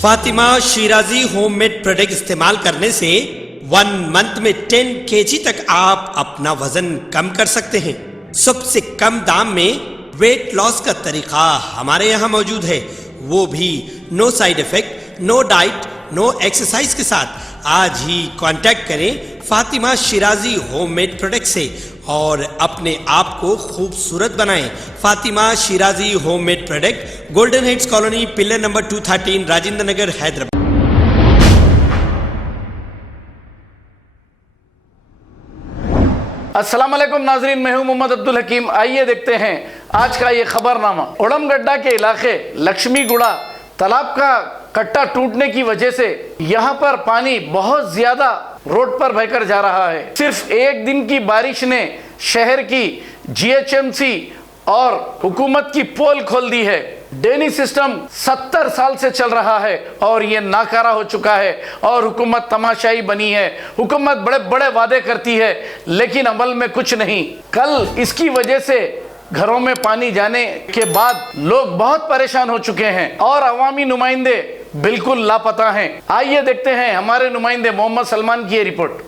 फातिमा Shirazi homemade product इस्तेमाल करने से 1 मंथ में 10 kg तक आप अपना वजन कम कर सकते हैं। सबसे कम दाम में वेट लॉस का तरीका हमारे यहाँ मौजूद है, वो भी no side effect, no diet, no exercise के साथ। आज ही कांटेक्ट करें फातिमा शिराजी होममेड प्रोडक्ट से और अपने आप को खूबसूरत बनाएं। Fatima Shirazi homemade product, golden heads colony, pillar number 213, Rajendra Nagar, Hyderabad. अस्सलाम वालेकुम नाजरीन, मैं हूं मोहम्मद अब्दुल हकीम। आइए देखते हैं आज का ये खबरनामा। उड़मगड्डा के इलाके लक्ष्मीगुड़ा तालाब का कट्टा टूटने की वजह से यहाँ पर पानी बहुत ज्यादा रोड पर बहकर जा रहा है। सिर्फ एक दिन की बारिश ने शहर की जीएचएमसी और हुकूमत की पोल खोल दी है। ड्रेनेज सिस्टम 70 साल से चल रहा है और ये नाकारा हो चुका है और हुकूमत तमाशाई बनी है। हुकूमत बड़े बड़े वादे करती है लेकिन अमल में कुछ नहीं। कल इसकी वजह से घरों में पानी जाने के बाद लोग बहुत परेशान हो चुके हैं और अवामी नुमाइंदे बिल्कुल लापता हैं। आइए देखते हैं हमारे नुमाइंदे मोहम्मद सलमान की ये रिपोर्ट।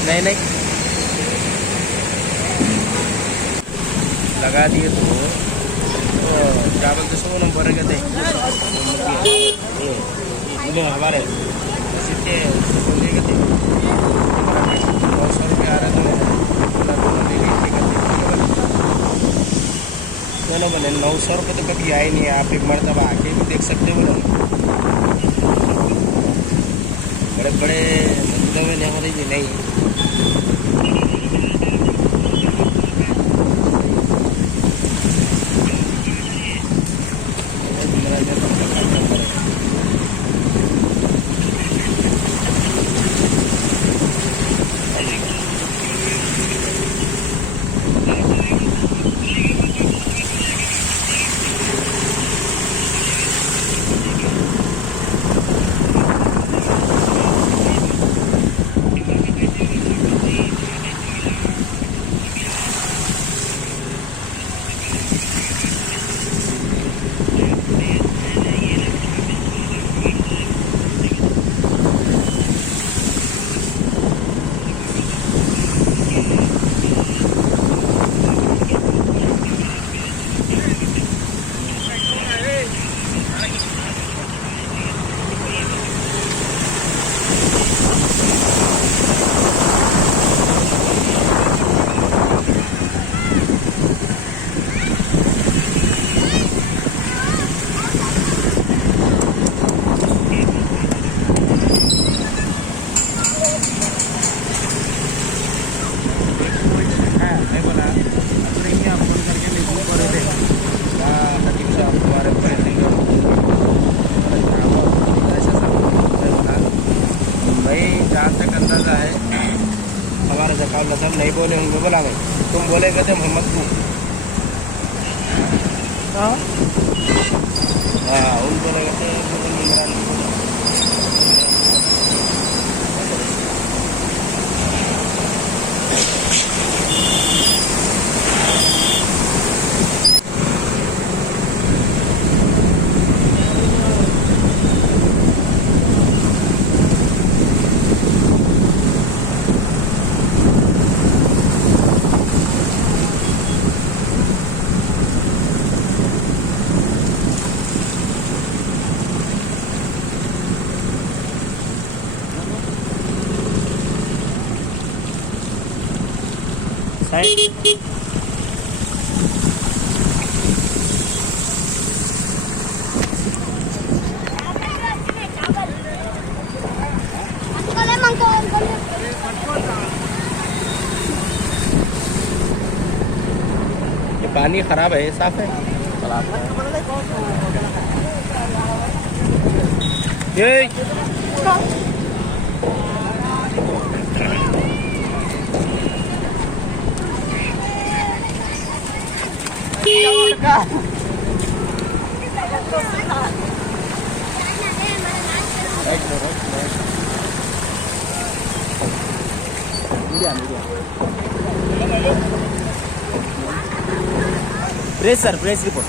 नहीं नहीं लगा दिए तो क्या बोलते सो नंबर कहते हमारे कहते 900 रुपये आ रहा था दोनों बोले 900 रुपये तो कभी आए नहीं। आप एक मरतबा आके भी देख सकते हो। बड़े बड़े मतलब में हमारे ये नहीं वो बोला मैं, तुम बोले कहते मोहम्मद को। हाँ उन बोले कहते इमरान को। ये पानी खराब है, साफ है? खराब है। ये press sir, press report.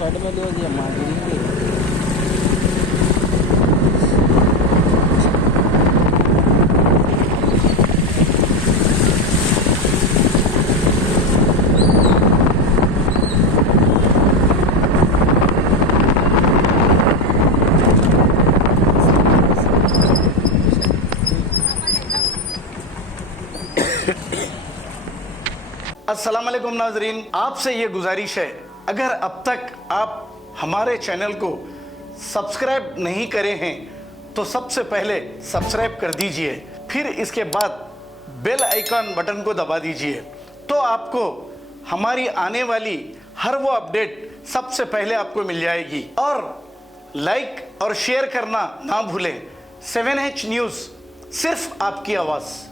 Side में ले दिया मार गिरेंगे। अस्सलाम वालेकुम नाजरीन, आपसे ये गुजारिश है, अगर अब तक आप हमारे चैनल को सब्सक्राइब नहीं करे हैं तो सबसे पहले सब्सक्राइब कर दीजिए, फिर इसके बाद बेल आइकन बटन को दबा दीजिए, तो आपको हमारी आने वाली हर वो अपडेट सबसे पहले आपको मिल जाएगी। और लाइक और शेयर करना ना भूलें। 7H न्यूज़, सिर्फ आपकी आवाज़।